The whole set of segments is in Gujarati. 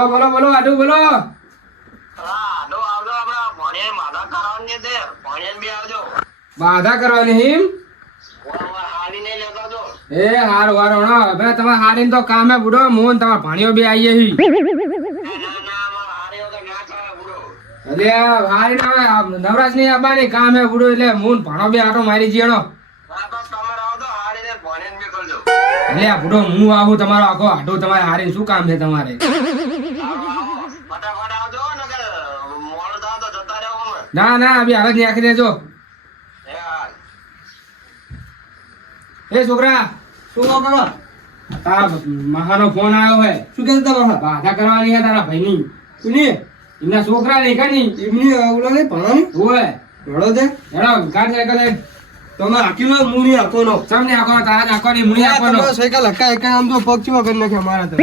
બોલો બોલો બોલો આડું બોલો. બાધા કરવાની હિમ. એ હારું હારું હવે તમે હારીને તો કામે બુડો હું તમારા ભાણીઓ બે આવીએ હી. એટલે હારીને હવે નવરાજ ની આબાની કામ હે બુડો એટલે હું ભાણો બે આટો મારી જીણો. એટલે આ બુડો હું આવું તમારો આખો આટો તમારે હારીને શું કામ છે તમારે? ના ના અભી હાલ જ નાખી દેજો. એ છોકરા શું કરો? તારા મહાનો ફોન આવ્યો હે. શું કહે તમારા? બાધા કરવાની હે તારા ભાઈની. સુની એમના છોકરા નહીં કાની એમની ઓલા ને ભણવાનું હોય ભણો દે હેડો ગાડી સાયકલ લઈ. તમે આખીનો મુની આખોનો તમને આખો તારા નાખવાની મુણી આપવાનો. તમારો સાયકલ હકા એક આમ તો પગ ચીવા કરી નાખે મારા તો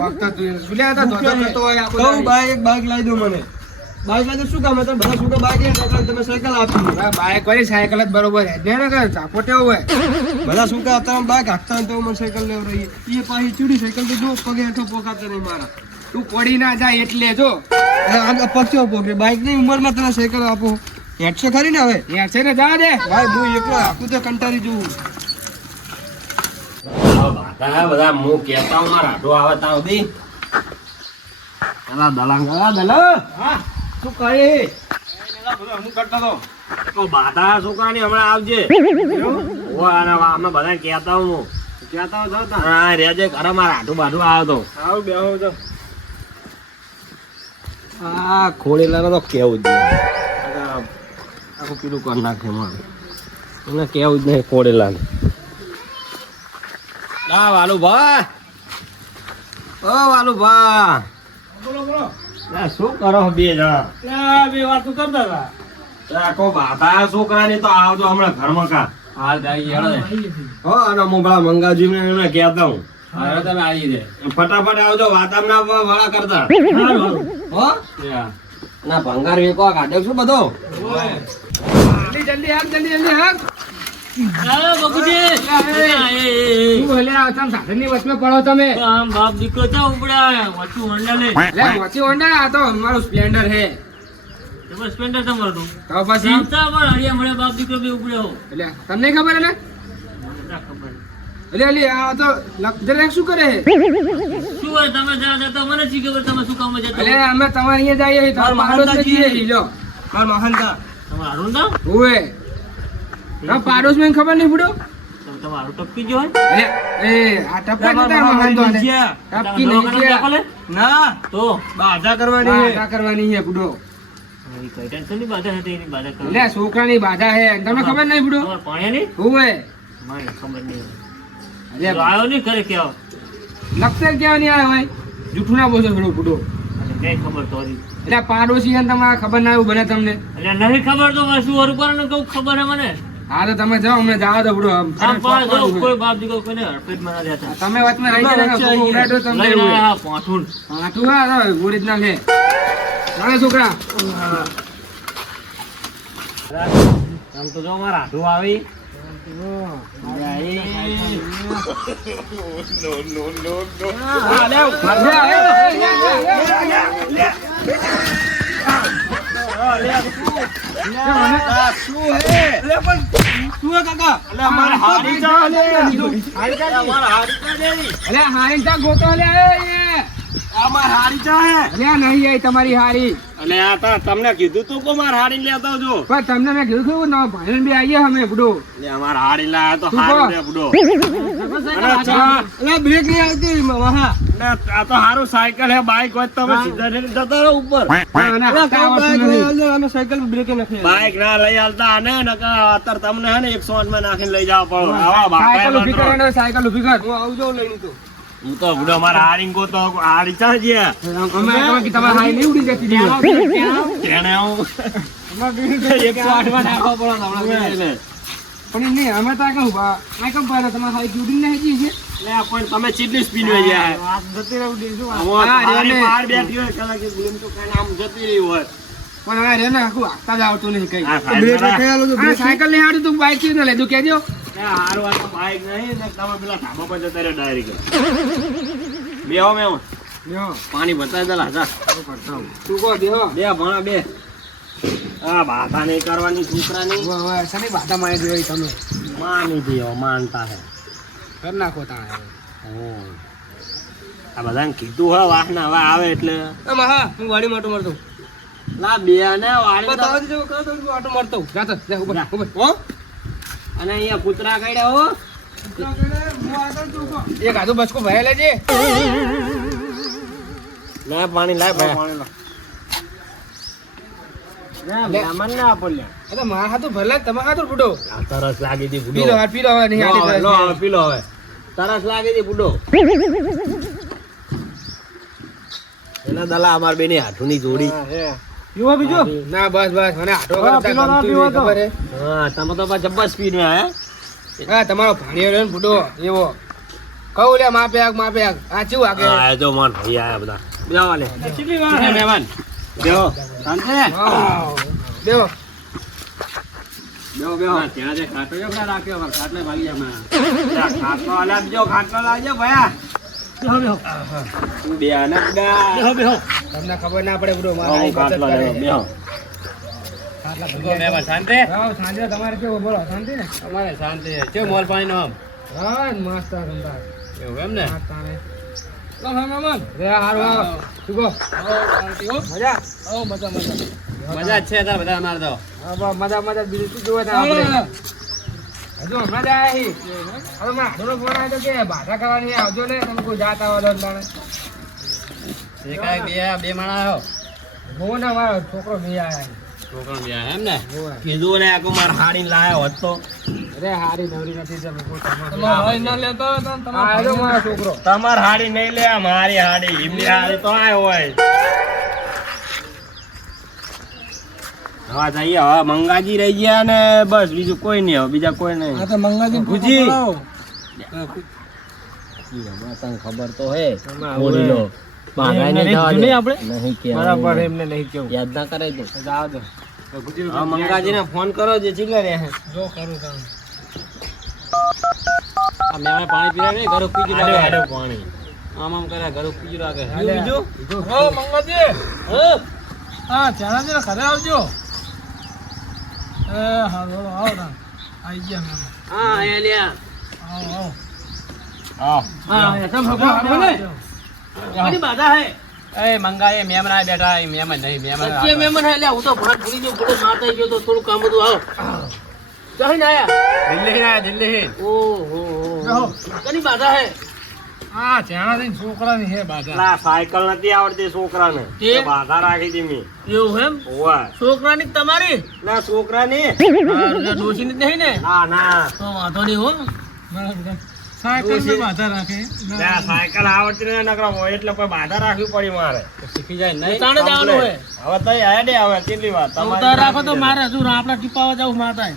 ફક્ત તું સુલ્યા હતા ધોધો કરતો હોય આખો તો બાઈક લાવી દો મને. બાઈક લાવી દો શું કામ હતા બધા છોકરા બાઈક લઈને તમે સાયકલ આપી બાઈક વાળી સાયકલ જ બરોબર હે ને કે ચાપોટે હોય બધા છોકરા અત્યારે બાઈક હાંકતા તો મને સાયકલ લેવ રહી એ પાછી ચૂડી સાયકલ તો જો પગે હેઠો પોકાતા નહીં મારા. તું પડી ના જાય એટલે જો પગ ચીવો પોકે બાઈક ની ઉંમરમાં તમે સાયકલ આપો હેઠસો ખરી ને હવે યાર છે ને જા દે ભાઈ હું એકલો આખું તો કંટાળી જવું. બધા હું કેતા હું મારા આટો આવે ત્યાં સુધી દલાંગ દલ હા શું કરે હું કરતો તો બાધા છોકરાની હમણાં આવજે અમે બધા કેતા હું કહેતા હો જાવ હા રેજે ઘરે મારા આટું બાટું આવ્યો તો આવ બેહો જો આ ખોળેલા તો કેવું જ નહીં આખું પીલું કરી નાખે મારે એને કેવું જ નહીં ખોળેલા ના વાલુ ભા ઓ વાલુ ભા બોલો બોલો શું કરો બે જણા બે વાત તો કરતા હતા કો બાધા છોકરાની તો આવજો હમણાં ઘરમાં કા હાલ દાઈ હેડો હો અને મોગળા મંગાજી ને એમને કહેતા હું હવે તમે આવી દે ફટાફટ આવજો વાતામણા વાળા કરતા હો ના ભંગાર વેકો કાઢ્યો શું બધો જલ્દી જલ્દી હાક જલ્દી જલ્દી હાક પડો તમે બાપ દીકરો તો ઉપડ્યા વચ્ચે હોન્ડા લે વચ્ચે હોન્ડા આ તો મારું સ્પ્લેન્ડર હે તમારું સ્પેન્ડર તમારું તો પછી આવતા પણ હરિયા મળે બાપ દીકરો બી ઉપડ્યો એટલે તમને ખબર એટલે ના ખબર એટલે આ તો લક્ષ શું કરે હે શું હોય તમે જરા જતા મને શી ખબર તમે શું કામ જતા એટલે અમે તમારે અહીંયા જઈએ તમારા પાડોશ ને જઈએ લો મારા મહાનતા તમારું ના ઓએ ના પાડોશ માં ખબર નહીં પડ્યો તમારું ટપકી ગયો હોય એ આ ટપકા નતા મહાન તો ટપકી નહીં ગયા ના તો બાધા કરવાની બાધા કરવાની છે બુડો મારી કઈ ટેન્શન ની બાધા હતી એની બાધા કરો એટલે છોકરાની બાધા હે તમને ખબર નહીં બુડો તમારે પાણી ની ઓએ મને ખબર નહીં એટલે આવ્યો નહીં ખરે કેવો લક્ષર કેવા નહીં આવે ભાઈ જૂઠું ના બોલશો થોડું બુડો કઈ ખબર તો એટલે પાડોશી છે ને તમારે ખબર ના એવું બને તમને એટલે નહીં ખબર તો શું વરું પર કહું ખબર હે મને હા તો તમે જાઓ અમને જાઓ તો બુડો આમ પાડ દો કોઈ બાપ દીકરો કોઈને હડફેટ મના દેતા તમે વચમાં રહી ગયા ને ઉડાડો તમને લઈને એવું આયા પાઠું હા તું હા ઓરિજિનલ છે ચાલો છોકરા આમ તો જો મારા આઢું આવી હારી ચા ગોતો લે નહીં તમારી હારી અને આ તમને કીધું તું કો માર હાડી લેતા આવજો પણ તમને મેં કીધું હતું ને ભાઈ બી આવીએ અમે બુડો એટલે અમાર હાડી લાયા તો શું હારું કહો? રે બુડો બ્રેક નહીં આવતી મહા આ તો હારું સાયકલ હે બાઈક હોય તો તમે સીધા થઈને જતા રહો ઉપર અમે સાયકલ બ્રેક નથી બાઈક ના લઈ આવતા આને નકર અત્યારે તમને હે ને 108 માં નાખીને લઈ જાવ પડો આવા સાયકલ ઉભી બાકા કરે સાયકલ ઉભી કર હું આવજો લઈને તો હું તો બુડો મારા હાડી કો તો હાડી ચાજે અમે તમારી હારી નહીં ઉડી જતી દીવો તેને હું 108 માં નાખો પડો તમને પણ નહીં અમે તો આ કહું આ કેમ પાડે તમારી હારી ઉડી નહીં હજી છે લે પણ તમે ચીટલી સ્પીડ માં ગયા જતી રહું દીધું હારી બહાર બેઠી હોય કલા કે ગુલેમ તો કાઈ આમ જતી રહી હોય પણ આ રે ને આખું આગતા જ આવતું નહીં કઈ આ બ્રેક સાયકલ લખાયેલો તો આ સાયકલ નહીં હારું તું બાઈક થી ને લેજો કેજો હારું આ તો બાઈક નહીં ને તમે પેલા ધાબા પર જતા રહ્યો ડાયરેક્ટ બેહો મેં બેહો. પાણી બતાવી દે લાજા હું કરતા હું. તું કહો, બેહો. બે ભણા બે આ બાધા નહીં કરવાની છોકરાની હવે, હવે, શાની બાધા મારી જોઈ તમે? માની દેવો માનતા હે કર નાખો તાણે હવે. આ બધાને કીધું હે વાહના હવે આવે એટલે હા હું વાડી માટો મારતો ના બે ને વાળી બતાવવા દેજો કહો તો હું આટો મારતો જા તો, જા, ઉભા, ઉભા. હો અને અહીંયા કૂતરા કાઢ્યા હો હું આગળ તું કહો એક આધું બચકું ભરાઈ લેજે. ના પાણી લાય ભાઈ પાણી લો. ના મહેમાન ના આપો લ્યા એ તો મારા હાથું ભરલા, તમારા હાથું બુડો. આ તરસ લાગી હતી બુડો પી લો, હાથ પી લો હવે, નહીં આટલી તરસ લો નહીં. હવે પી લો હવે તરસ લાગી હતી બુડો એના દલા અમાર બેની હાથુની જોડી હા, હે. પીવો બીજો ના બસ બસ મને આટો હા, કરતા પીલો ના ગમતું પીવો નહીં, તો. ખબર હે? હા તમે તો પાછા જબ્બર સ્પીડ માં હે હા તમારો ભાણિયો રહ્યો ને બુડો એવો કહું લે માપે આગ આ ચેવું આગે હા જો માર ભાઈ આયા બધા બેહો લે કેટલી વાર હે મહેમાન બેહો શાંતિ હા. દેવો બેહો બેહો ત્યાં જે ખાટલો જો રાખ્યો અમાર ખાટલે ભાગી જા ખાટલો આલા બીજો ખાટલો લાવજો ભયા તું બે આને બડા બેહો તમને ખબર ના પડે બુડો હું મારા અહીં બચત ખાટલો કરે. લેવો બેહો ખાટલા ભંગાર. શાંતિ હા, સાંજે તમારે કેવું બોલો શાંતિ ને? અમારે શાંતિ છે કેવું મોલ પાણી નો આમ હા મસ્ત ધંધા. એવું એમ ને હા, તાણે. લો હા મામા રે હારું આવો. શું કહો? મજા? આવો મજા મજા મજા જ છે તાર બધા અમારે તો હા, બસ મજા બીજું શું જોવે ત્યાં આપણે? હજુ હમણાં જ આયા છીએ. હવે મારા હાથોનો ફોન આવ્યો તો કે બાધા કરવાની આવજો ને તમે કોઈ જાત આવો તો તાણે. બે માણા આવ્યો હું ને મારો છોકરો બે આયા. છોકરો બે એમ ને હોવે. કીધું ને આખું માર હાડી લાયો હોત તો અરે હારી નવરી નથી તમે કોઈ તમારે. તમારો ભાઈ ના લેતો હોય તો હા, તમારો આયો મારો છોકરો. તમાર હાડી નહીં લે મારી હાડી એમની હાડી તો આય હોય હવે જઈએ હવે મંગાજી રહી ગયા ને બસ બીજું કોઈ નહીં હવે બીજા કોઈ નહીં આ તો મંગાજી ભુજી. બોલાવો. તને ખબર તો હે એમાં બોલી હવે લો ભાગાય નહીં જવા દે. નહીં આપણે? નહીં કહેવાનું. બરાબર એમને નહીં કેવું. યાદ ના કરાય દે જાઓ તો. હા મંગાજીને ફોન કરો જે ચીલે રે જો કરું તમે આ મેં પાણી પીરા નહીં ઘરે પીજી લાગે પાણી આમ આમ કરે ઘરે પીજી લાગે બીજું હો મંગાજી હા ચાલા જરા ઘરે આવજો એ હા બોલો આવો ના આઈ ગયા મેમ હા અહીંયા લ્યા આવો હા હા એકદમ ભગવાન ને કોની બાધા હે એ મંગાએ મહેમાન આ બેઠા એ મહેમાન નહીં મહેમાન કે મહેમાન હે લે હું તો ભાત ભૂલી ગયો પૂરો માતા ગયો તો થોડું કામ હતું આવો કहीं આયા દિલ્હી ઓહો રહો કોની બાધા હે હા ચાણા દઈને છોકરાની હે બાધા લા સાયકલ નથી આવડતી છોકરાને તે? બાધા રાખી દી મે એવું એમ ઓવા છોકરાની તમારી ના છોકરાને ડોશીની જ નહીં ને ના ના તો વાંધો નહીં હો સાયકલ માં બાધા રાખે લા સાયકલ આવડતી નથી નકરા હોય એટલે કોઈ બાધા રાખવી પડી મારે શીખી જાય નહીં તાણે જવાનું હોય. હવે તો હેડે હવે કેટલી વાર ઉતાર રાખો તો મારે હજુ આપડા ટીપાવા જવું માતા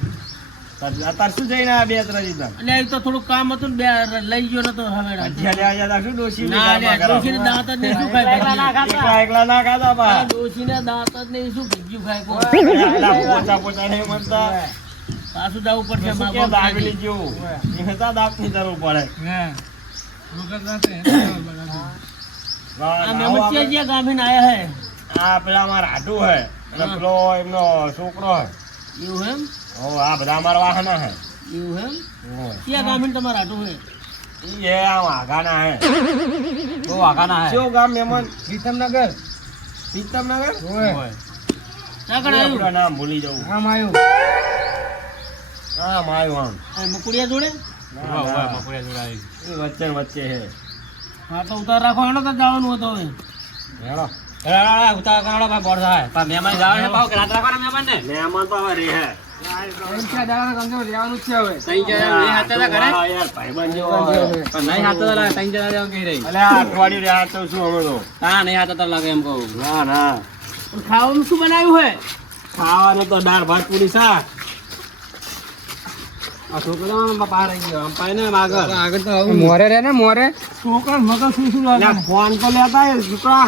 અત્યારે શું જઈને આ બે ત્રણ દીધા એટલે એ તો થોડું કામ હતું ને બે લઈ ગયો નતો હવે ના ડોશીને દાંત જ નહીં શું ખાય એકલા ના ખાતા પા ડોશીને દાંત જ નહીં શું ભીગ્યું ખાય કોણ? પોચા પોચા નહીં મળતા પાછું જવું પડશે શું મા કે બાપ દાબેલી જેવું એને તો દાબની જરૂર પડે આ મેમતિયા જ્યાં ગામીને આયા હે આ પેલા અમારા હાટુ હે અને પેલો એમનો છોકરો હે એવું એમ ઓ આ બધા અમારા વાહના હે એવું એમ ક્યાં ગામીને તમારે આટું હે ઈ હે આ વાઘાના હે બહુ આગાના શું ગામ મહેમાન પ્રીતમનગર. પ્રીતમનગર હોવે. ક્યાં કણ આવ્યું આપણા નામ ભૂલી જવું આમ આવ્યું. હા માયું આમ આ મુકુડિયા જોડે ઈ વચ્ચે વચ્ચે હે હા તો ઉતાર રાખો હેડો તો જવાનું હતું હવે હેડો મહેમાન તો હવે રે હે ત્રણ ચાર દાડાનો ધંધો રહેવાનું જ છે હવે. હા યાર ભાઈબંધ જેવો હોય. અલે આ અઠવાડિયું રહ્યા તો શું અમે તો ના ના ખાવામાં શું બનાવ્યું હે ખાવાનું તો દાળ ભાત પૂરી શાક મોરે રે ને મોરે. છોકરા મગજ શું શું લાગે લ્યા, ફોન તો લેતા હે છોકરા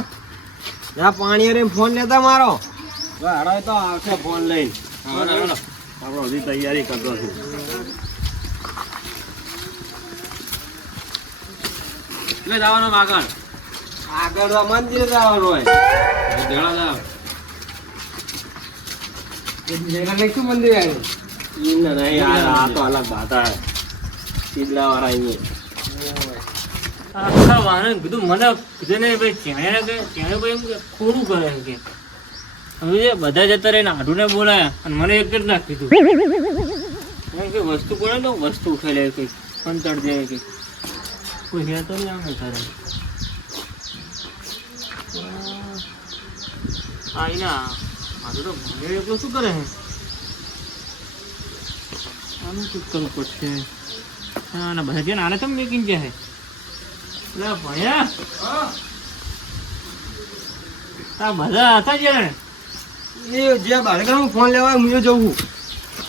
લ્યા, પાણી હારે ફોન લેતા મારો હાડો તો આવશે ફોન લઈને આપણે બધી તૈયારી કરતો છું આગળ આ મંદિર જવાનું હોય જણા જાવ જેના ને શું મંદિર આવ્યું ઈને નહીં યાર આ તો અલગ બાતા હે સીધલા વાળા ઈને આખા વાને કીધું મને કીધું ને ભાઈ ચેણે કે ચેણે ભાઈ એમ કે ખોડું કરે એમ કે હવે જે બધા જતા રહીને આઢુને બોલાયા અને મને એક જ ના કીધું એમ કે વસ્તુ પડે ને વસ્તુ ઉઠાઈ લે કંઈક કંતળ જાય કંઈક કોઈ હે તો નહીં આવે તારે આઈના મારું તો ભણ્યો એટલું શું કરે છે આનું શું કરવું પડશે હા ના બધા છે ને આને તમે મેકિંગ છે એટલે ભણ્યા આ બધા હતા જ્યારે એ જે બાળકા ફોન લેવા હું જવું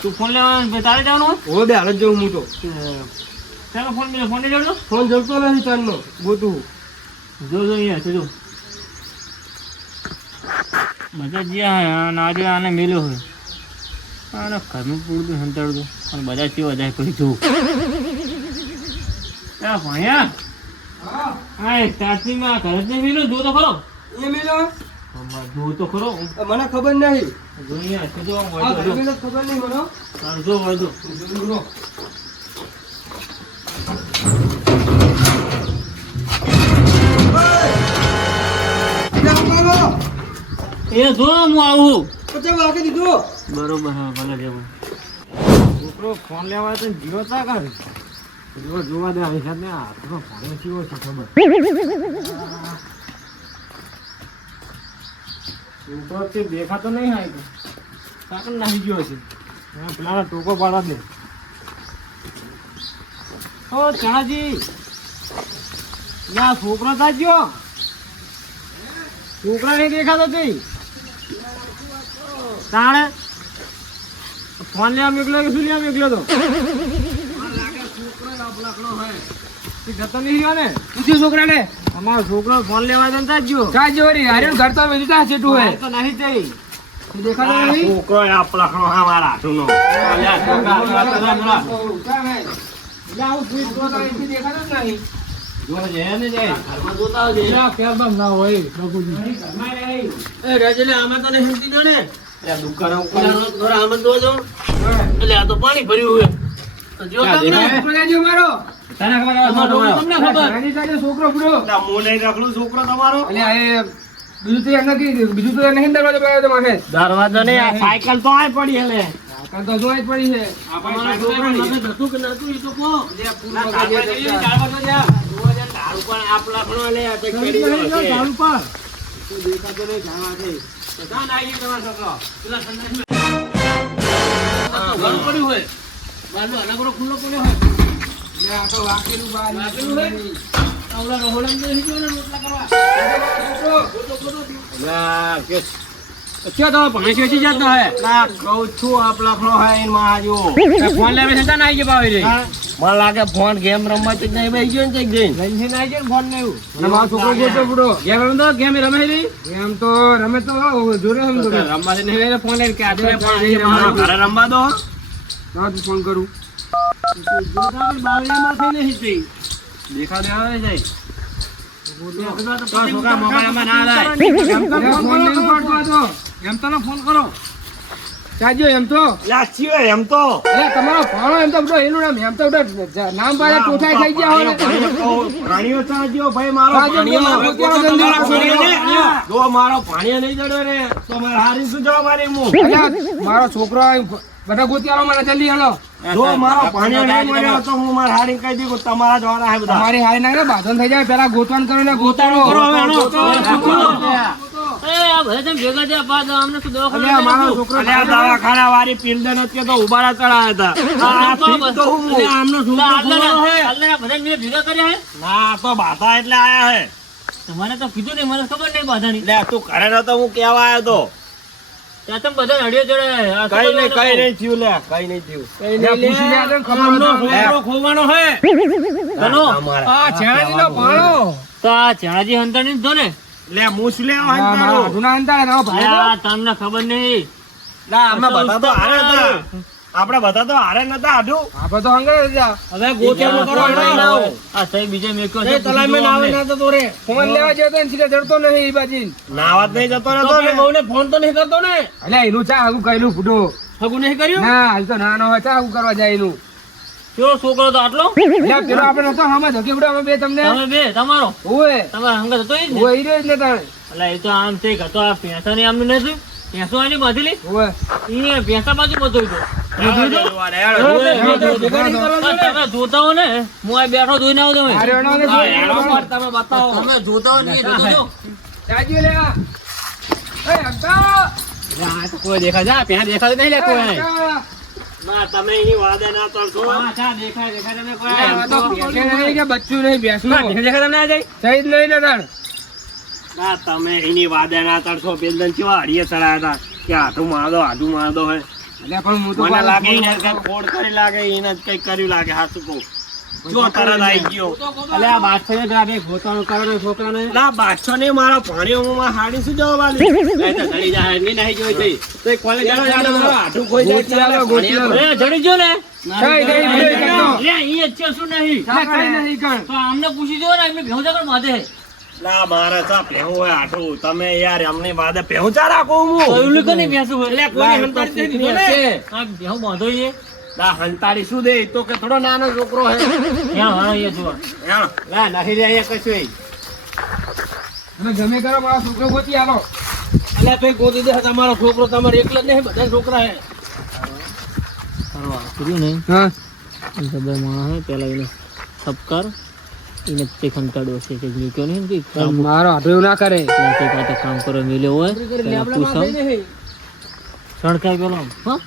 તું ફોન લેવા તારે જવાનું હો બે હાલ જ જવું હું તો ચાલો ફોન મિલે ફોન નહીં જોડો ફોન જતો નથી તારનો ગોતું જો અહીંયા છે જો બધા જ્યાં અને આજે આને મેલ્યો હોય આને ઘરનું પૂરતું સંતાડતું અને બધા કેવા જાય પછી જોવું ભણ્યા હા સ્ટાર્ટિંગમાં ઘર જ નહીં મેલ્યો જો તો ખરો એ મેલો જો તો ખરો મને ખબર નહીં જોઈએ છે જો ખબર નહીં મને જો વળજો એ જો હું આવું પચાસ વાગે દીધો બરોબર હા ભલે જવું છોકરો ફોન લેવા તો જીરો તા કર જીરો જોવા દે હિસાબ ને હાથનો ફોન કેવો છે ખબર તો તે દેખાતો નહીં હાય તો કાકન નાહી ગયો છે પેલા ટોકો પાડવા દે ઓ ચણાજી યા છોકરો તાજ્યો છોકરા નહીં દેખાતો તે તાણે ફોન લેવા મોકલ્યો કે શું લેવા મોકલ્યો તો જતો નહીં ગયો ને પૂછ્યું છોકરા ને અમારો છોકરો ફોન લેવા તો તાજ્યો રે અરે ઘર તો બીજું તા છેટું હોય તો નહીં તે દેખાતો નહીં છોકરો આપલા ખણો હા મારા હાથુનો પાણી ભર્યું છોકરો છોકરો તમારો બીજું તો નહીં દરવાજો બનાવ્યો માથે દરવાજો નહીં આ સાયકલ તો આય પડી હલે તો જોઈ જ પડી છે ખુલ્લો પડ્યો હોય આ તો વાકેલું બહાર વાકેલું હોય આવડા રોહડા તો હિજો ને રોટલા કરવા ક્યાં તો પાણી ખેંચી જતો હે ના કહું છું આપ લખનો હે ઇન માજો ફોન લેવે છે ના આવી ગયો રે મને લાગે ફોન ગેમ રમવા જ નહીં બેહી ગયો ને ચેક જઈને લઈને આવી ગયો ફોન ને એવું અને મારો છોકરો ગોતો પૂરો ગેમ રમતો ગેમ રમે રહી એમ તો રમે તો જોરે હમ તો રમવા નહીં લઈને ફોન લઈને કે આજે પાણી ઘરે રમવા દો ના તું ફોન કરું બાવળીમાં થઈ નહીં થઈ દેખા દે આવે જાય છોકરા મોબાઈલમાં ના લાય એમ તો ફોન કરો સાજો એમ તો લાચ્યો એમ તો એટલે તમારો ફોન એમ તો બધો એનું નામ એમ તો નામ પાડે ટોઠાઈ થઈ ગયા હોય પ્રાણીઓ ચાજો ભાઈ મારો જો મારો પાણીઓ નહીં જડ્યો રે તો મારે હારી શું જવા મારી હું મારો છોકરો બધા ગોતિયાળો મને જલ્દી હાલો જો મારો પાણીઓ નહીં મળ્યો તો હું મારે હારી કહી દીધું તમારા દ્વારા હે બધા તમારી હારી ના બાંધન થઈ જાય પેલા ગોતવાન કરો ને ગોતાડો દવાખાના વાળી પિલદન કે તો ઉબાડા ચડાયા હતા ના તો બાધા એટલે આયા હે તમારે તો કીધું નહીં, મને ખબર નહીં બાધાની. લે તું ઘરે નતો હું કેવા આવ્યો તો ત્યાં તમે બધા નડિયો ચડે. કઈ નહીં થયું લે કઈ નહીં થયું પૂછી લે તો ખબર છોકરો ખોવાનો હે ચલો. આ છેણાજીનો પાણો તો આ ચણાજી હંતાણી જ ને. લે મૂછ લે હંતાડો જૂના અંતાળે ભાઈ આ તમને ખબર નહીં. લા અમે બધા તો હારે હતા આપણે બધા તો હારે નતા આઢું. આપણે તો હંગાઈ જા. હવે ગોતિયાનો કરો એટલે ના આવો. આ સહી બીજે મેક્યો એ તલામે ના આવે ના તો તો રે. ફોન લેવા જતો ને સીધા ચડતો નહીં એ બાજુ. નાવા જ નહીં જતો તો નતો તારી ને. વહુને ફોન તો નહીં કરતો ને? અલ્યા એનું ચા આગું કહેલું ફૂટો. હગું નહીં કર્યું? ના હાલ તો નાનો હોય ચા આગું કરવા જાય એનું. કેવો છોકરો તો આટલો અલ્યા પેલો આપણે નતો હામાં ધકે ઉડા અમે બે તમને. તમે બે તમારો ઓય તમારા હંગત હતો ઈ જ ને ઓય ઈ રહ્યો જ ને તાણે. એટલે એ તો આમ છે કે તો આ ભેંસા ની આમનું નથી ભેંસો આની બાંધેલી ઓય ઈ ભેંસા બાજુ બધું તો તમે જોતા હો ને હું આ બેઠો જોઈને આવું તમે અરે એનો ને તમે બતાવો. તમે જોતા હો ને એ જોતા જો ચાજી લે આ. એ અંકા આ તો કોઈ દેખાય જા ત્યાં દેખાતું નહીં લે કોઈ. અંકા. ના તમે એની વાદે ના તળશો. દેખાય તમે આ તો ભેંસે નહીં કે બચ્ચું નહીં ભેંસનું. દેખાય તમને આ જાય. સહી જ નહીં ને તાણ. ના તમે એની વાદે ના તળશો. પેલદન કેવા હળીએ ચડાયા હતા કે હાથું મારદો હે. અલ્યા પણ હું તો મને પાછો લાગે ફોન એને કરતો. કઈ ફોડ કરી લાગે એને જ કઈ કર્યું લાગે હાથું કહું. જો તરત આવી ગયો. અલે આ બાદશાહ ને આપણે ગોતાનું કરો ને છોકરાને. ના બાદશાહ ને મારા ભાણિયોમાં હાડી શું જવાબ આલી? ધડી જાય એની નહીં જોઈ થઈ. તો એ કોલેજ વાળો જાણે મારો હાથું ખોઈ જાય ગોતી આલો, ગોતી આલો. એ જડી ગયો ને સહી નહીં, નહીં કરતો. લે ઈ જ છે શું નહીં ના, સહી નહીં કર. તો આમને પૂછી જો ને એમને ભેંસા કણ બાંધે ના મારે ચા ભેહું હોય હાથું. તમે યાર અમને વાદે ભેહું ચા રાખો હું. તો એવલું કને ભેંસું હોય એટલે કોઈ હંતાડી દઈ દીધો ને. આ ભેંસ બાંધો ઈ ના હંતાડી શું દે? એ તો કે થોડો નાનો છોકરો હે. ત્યાં હા એ જોવા હા. ના નહીં રે અહીંયા કશું ય. તમે ગમે કરો મારો છોકરો ગોતી આલો. અલ્યા ભાઈ ગોતી દે તમારો છોકરો તમારે એકલા જ નહીં બધા છોકરા હે. કર્યું ને હા ખબર માણસ પેલા એને સબકાર એને તે ખંતાડ્યો છે કે નીકળ્યો નહીં કે મારો હાથો એવું ના કરે. કામ કરો મિલ્યો હોય આપણે માં થઈ નહીં. સણકાઈ પેલો હા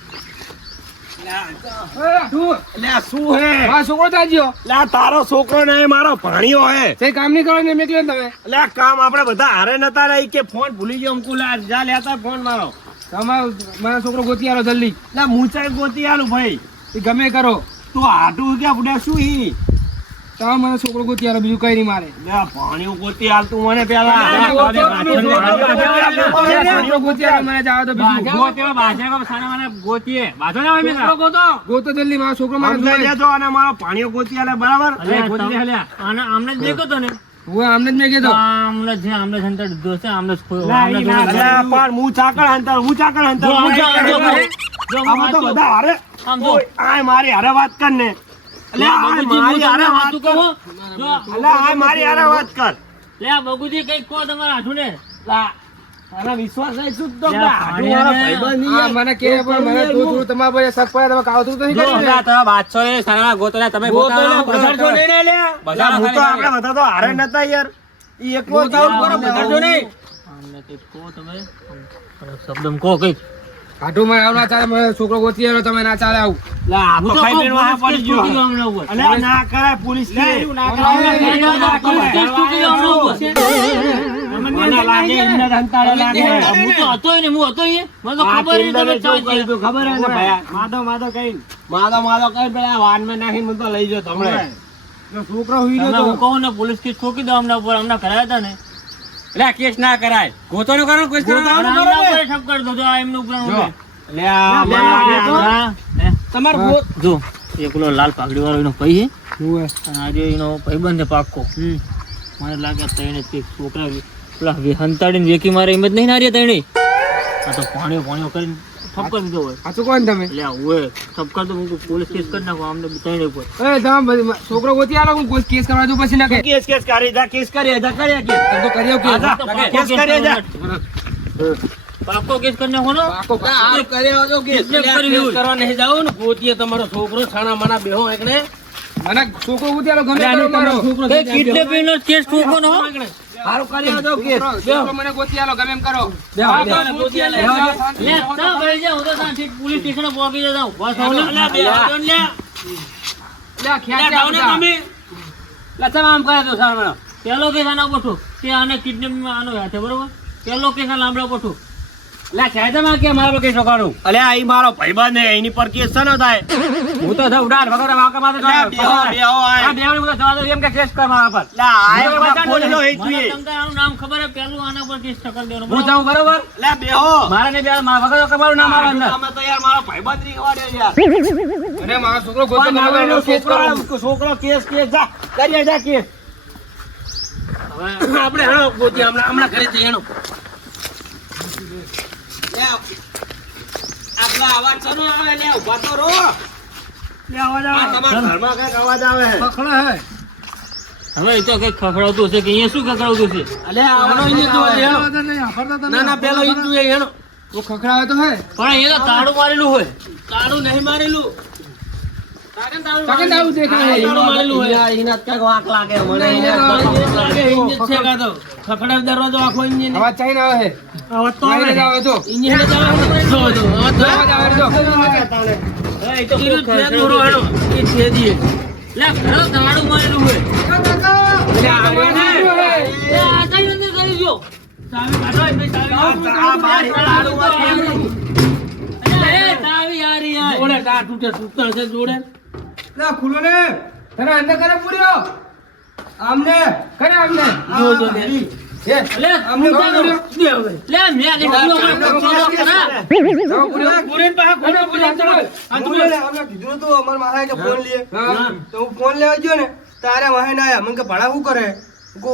એ હાથું. એટલે આ શું હે? મારો છોકરો તાજ્યો. એટલે આ તારો છોકરો ને મારો ભાણિયો હે. તે કામ નહીં કરો ને મેકલ્યો ને તમે. એટલે આ કામ આપણે બધા હારે નતા રહી કે ફોન ભૂલી ગયો અમકુ લા જા લેતા ફોન મારો. તમારો મારો છોકરો ગોતી આલો જલ્દી. એટલે મૂંચાઈ ગોતી આલું ભાઈ. એ ગમે કરો. તું હાટું કે બુડા શું ઈ? તમે મારો છોકરો ગોતી આલો, બીજું કઈ નહીં મારે. લે આ ભાણિયો ગોતી આલ તું મને પેલા. મારો છોકરો ગોતી આલો, મને જાવ તો બીજું. ગોતો જલ્દી, મારો છોકરો મારે સમજાઈ જોવે. દેજો અને મારો ભાણિયો ગોતી આલે બરાબર. આમને જ દેખો તો ને હું આમને જ મેં કીધું. આમને જ આમને સંતર દોસ્ત આમને જ ખોયો લા, આમને ઈ ના, જોડે. લા, પણ હું ચાકળ હંતર જો, જો, આમાં તો બધા હારે. આમ જો. ઓય, આય મારી હારે વાત કર ને. લે આ આય બગુજી, મારી હું હારે તમને વાત હાચું કર. કહું? જો, અલા, આય મારી હારે વાત કર. લે આ બગુજી કંઈક કહો તમારા હાથું ને લા, તારા વિશ્વાસ નહીં શું તો લે, બધા હાડું મારો ભાણિયાને- ભાઈબંધ નહીં હા, યાર. મને કે પણ મને થોડું તમારા પાસે શક પડે, તમે કાવતું તો નહીં કર્યું ને? ગોતોને બધાડજો નહીં ને લ્યા. બધા હું તો આપણે બધા તો હારે નતા યાર. ઈ એકલો જ ગોતાવું કરો, આમ બધાડજો નહીં. આમને કંઈક કહો તમે શબ્દમ કહો કંઈક હાથુમાં આવ ના ચાલે, મારો છોકરો ગોતી આલો, તમે ના ચાલે આવું. લા, આ હું તો તો ખાઈ કહું, પીને વાહ પોલીસ પડી કેસ ગયો. તૂટી ગયો હમણાં ઉપર. અલ્યા, ના કરાય પોલીસ કે. પોલીસ કેસ તૂટી ગયો હમણાં ઉપર. મને લાગે એમને જ હંતાડો લાગે. હું તો હતો ય ને, હું હતો ય. મને તો આ ખબર ય ટીંડલે તમે શું ચા કર્યું તું ખબર હે ને ભયા? માધો કઈ પેલા વાનમાં નાખીને મને તો લઈ ગયો તમને. જો છોકરો હુઈ તમે ગયો હું તો. કહું ને પોલીસ કેસ ઠોકી દો હમણાં ઉપર હમણાં કરાયા હતા ને એટલે કેસ ના કરાય. ગોતોનો કરો કોઈ હમણાં ઉપર ઠપ કરી દો જો આ એમનું ઉપર જો. લ્યા, તમારે ગો- જો એકલો લાલ પાઘડી વાળો એનો ભાઈ છે હુએ. અને આજે એનો ભાઈબંધ છે પાક્કો મને લાગે આ ત્રણે તે છોકરા પેલા હંતાડીને વેકી મારે એમ જ નહીં ના રહ્યા ત્રણે આ તો પાણીઓ કરીને ઠપકર દીધો હોય સાચું કહો ને તમે. એટલે આ હોય ઠપકર તો હું પોલીસ કેસ કરી નાખો અમને ત્રણે ઉપર એ તમે બધી- છોકરો ગોતી આલો, હું કોઈ કેસ કરવા દઉં પછી ના કે. કેસ કરી જા કેસ કરી જા કર્યા કેસ. તમે તો કરી આવો કેસ. આજા. તો પાક્કો કેસ કેસ કરી જા. પાક્કો કેસ કરી નાખો ને પાકો કામ. આ કરે આવજો કે એટલે એટલે આ કર્યું કેસ એવું. કરવા નહીં જાવ ને ગોતીએ તમારો છોકરો છાણા માના બેહો એકને. મને છોકરો ગોતી આલો, ગમે કરો મારો. કઈ કિડનેપિંગ નો કેસ ઠોકો નો સારું કરી આવજો કેસ. છોકરો મને ગોતી આલો, ગમે એમ કરો. બેહો, હા, બેહો. મને ગોતી આલો. લે તા ભાઈ જા હું તો ત્યાં ઠીક પોલીસ સ્ટેશન પહોંચી જાઉં બસ આવો ને લે, આ ખ્યાલ છે આ બધા. પેલો કેસ આના પઠો તે આને કિડનેપિંગ આનો હાથે બરોબર પેલો કેસ આ લાંબડો પઠો લે સાહેબ કે મારો કઈ છોકરાનું અલે આ ઈ મારો ભાઈબંધ ને એની પર કેસ ન થાય. હું તો ઉડાડ વગર વાકા માથે લે બેહો બેહો આ આ. બેવડી હું તો જવા દો એમ કે કેસ કર મારા પર લે આ ફોન લો હે તું મને એ. તમને આનું નામ ખબર હે પેલું આના પર કેસ ટકર દેવાનો હું જાઉં બરોબર લે બેહો. મારે ને બે મારા વગર તમારું નામ આવે અંદર તમે તો યાર મારો ભાઈબંધ રીખવાડે યાર. અરે મારો છોકરો ગોતો કોઈ મારો નાનો કેસ કરો. છોકરો કેસ જા કરીએ જા કેસ. હવે આપણે હા ગોતી હમણાં ઘરે જઈએ એનો લે આપણો અવાજ શેનો આવે લે ઉભા તો રહો. લે આવા આ જાવ તમારા ઘરમાં કઈક અવાજ આવે છે. પકડા હે હવે એ તો કઈક ખખડાવતું હશે કે અહીંયા શું ખખડાવતું છે અલે આવનો ઈ તો એનો ના ના પેલો ઈ તું એનો તો ખખડાવે તો હે પણ એ તો તાળું મારેલું હોય તાળું નહીં મારેલું કાકે દાવું દેખાય તાળું મારેલું હોય એના ક્યાંક વાંક લાગે મને. એને તો લાગે ઇન્જિન છે કાતો ખખડાવ દરવાજો આખો ઇન્જિન અવાજ ચાઈને આવે હે અવાજ તો ચાઈને જ આવે આવે તો ઇન્જિન ને જો જો અવાજ આવે તો હવે એ તો ઈ કોક છે દોરો હેડો ઈ છે દીએ લે ખરો તાળું મારેલું હોય એટલે આ અવાજ આવ્યો હે એ આ કઈ અંદર કરી જો ચાવી કાઢો એ ચાવી આ બારી તાળું મારી. એ તાવી યારી આ જોડે તા તૂટતા છે જોડે ના ખુલો ને તને અંદર કરે પૂર્યો આમને કરે આમને જો જો લે હે લે આમને પૂર્યો દે હવે લે મેં દેખ્યો મને ખબર જાઓ પૂર્યો પૂરેન પા કોને પૂરેન ચલો આ તું અમને કીધું તું અમાર માથે કે ફોન લે હા તો હું ફોન લેવા ગયો ને તારે વાહે ના આયા મને કે ભાડા શું કરે કો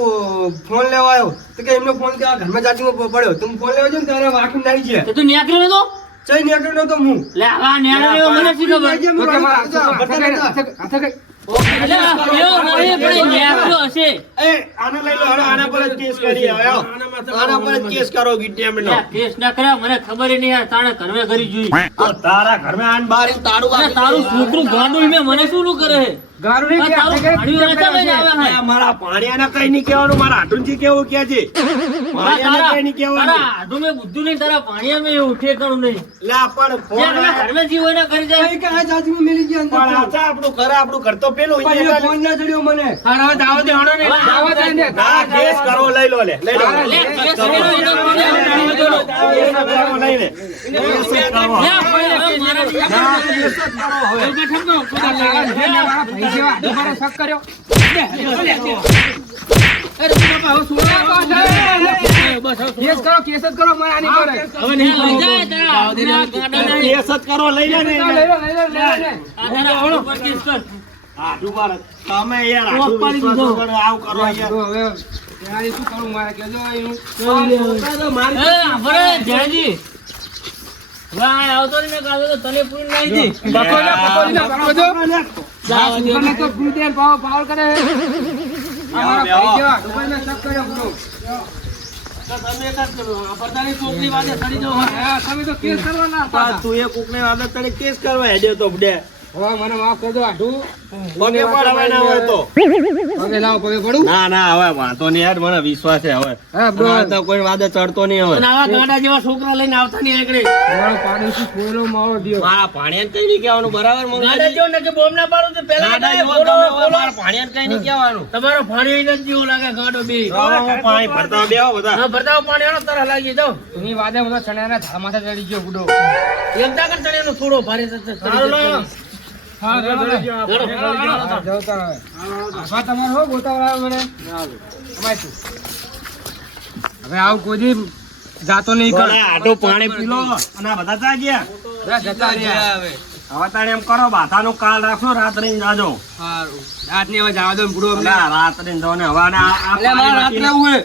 ફોન લેવા આવ્યો તો કે એમનો ફોન કે આ ઘરમાં ચાર્જિંગમાં પડ્યો તો હું ફોન લેવા ગયો ને તારે વાકી નાઈ ગયા તે તું ન્યાકરી નતો ચઈ નીકળ્યો નતો હું લે આ ન્યાકરી લેવો મને શી ખબર તો કે મારા હાથે કઈ લે એવો નહીં પણ ન્યાકરો હશે એ આને લઈ લો આના પર જ કેસ કરીએ હવે આવો. આના પર જ કેસ કરો ગીટિયામણનો. લે કેસ ના કર્યા મને ખબર ય નહીં યાર તાણે ઘરમે કરી જોઈ તો તારા ઘરમાં આન બાર ઈ તાળું અરે વાગી તારું ગયું. છોકરું ગાંડું મેં મને શું નું કરે હે ગારું આ નહીં તારું ભાણિયું નતા લઈને આવે આ મારા ભાણિયાને કઈ નહીં કહેવાનું, મારા હાટુનજી કેવું કે છે ભાણિયાને કઈ નહીં કહેવાનું. તારા આઢું મેં બુદ્ધુ નહીં તારા ભાણિયા મેં એવું ઠેકાણું નહીં લા પણ ફોન જ્યાં તમે ઘરમે જીવ હોય ને કરી જાય કઈ કે આ ચાર્જિંગમાં મેલી ગયા અંદર પણ આછા આપણું ઘર આપણું ઘર તો પેલું પણ અહીંયા એને ફોન ના ચડ્યો મને હારા દાવ દે હણો ને આવા જાય ને ના કેસ કરો લઈ લો લે લઈ લો લે કેસ કર્યો એનો કોને ઉઠાવ્યો તો? કેસ કરો લઈ લે કેસ કરો. લે ભાઈ મારા ના, કેસ જ કરો હવે. મારા ભાઈ જેવા તમારો શક કર્યો કેસ કરો કેસ જ કરો મને આની કરે હવે નહીં લઈ જાય તારા હાથમાં ગાંડા નહીં. કેસ જ કરો લઈ લે ને લઈ લો લઈ લો લઈ લો આ તારા હાથ ઉપર કેસ કર હાટુ પર તમે યાર હાટુ પાડી વિશ્વાસ દીધો. વગર આવું કરો યાર. તો હવે યાર શું કરું મારે કેજો એનું એ ભરે જયજી હવે આ આવતો નહીં મેં કાઢો તો તને પૂરી નાઈ દી પકોડી ના પકોડી ના જાવ દે મને તો ગુંદેલ પાવર કરે આ મારા ભાઈ જેવા દુબઈમાં શક કર્યો પૂરો તમે કાટ કરો આ પડદાની ચોકડી વાગે સડી જાવ હા, તમે તો કેસ કરવાના હતા તું એ કોકને આદત તને કેસ કરવા હેડ્યો તો બડે હવે મને માફ કરજો આઢું પગે પડાવે ના હોય તો પગે લાવો પગે પડું ના ના હવે વાંધો નહીં યાર મને વિશ્વાસ છે હવે હા બ્રો હવે તો કોઈ વાદે ચડતો નહીં હવે અને આવા ગાંડા જેવા છોકરા લઈને આવતા નહીં આગળ મારો પાડોશી ફોનો મારો દિયો મારા ભાણિયાને કઈ નહીં કહેવાનું બરાબર ગાંડા જેવો ને કે બોમ ના પાડું તો પહેલા ગાંડા ગાય જેવો બોલો તમે હવે બોલો મારા ભાણિયાને કઈ નહીં કહેવાનું તમારો ભાણિયો ઈ નથી જેવો લાગે ગાંડો બે હવે હું પાણી ભરતા બેહો બધા હા ભરતાઓ પાણી આનો તરહ લાગી જાવ એની વાદે બધો ચણ્યાના ધા માથે ચડી ગયો ગુડો એકદા કર તને એનો થોડો ભારે થશે સારું લો. હા હા, જાઓ તાર હવે. આભા તમારો હો ગોતાવડાવ્યો મને અમાય શું? હવે આવું કોઈ દી જાતો નહીં કર ગોળા, આટલું પાણી પી લો અને આ બધા ચા ગયા જતા રહ્યા હવે તારે એમ કરો બાધાનું કાલ રાખો રાત્રે ને જાજો સારું રાત ની હવે જવા દો બુડો અમને ના રાત્રે ને જાઓ ને હવે આ એટલે મારે રાત્રે પાણી આવું હે.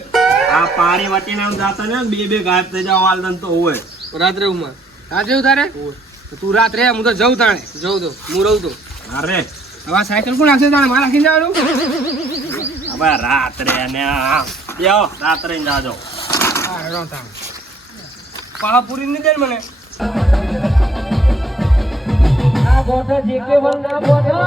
આ પાણી વટીને એમ જાતા ને બે ગાયબ થઈ જાવ વાલદન તો હોય રાત્રે ઉમર રાત્રે એવું તારે તો તું રાત્રે હું તો જઉં તાણે જઉં તો હું રહું તો અરે હવે આ સાયકલ કોણ આપશે તાણે મારે રાખીને જવાનું હવે રાત્રે ને બેહો રાત્રે ને જાજો હા હેડો તાણે પાહા પૂરી નહીં દે ને મને આ ગોઠા જે કે વર ના બોલો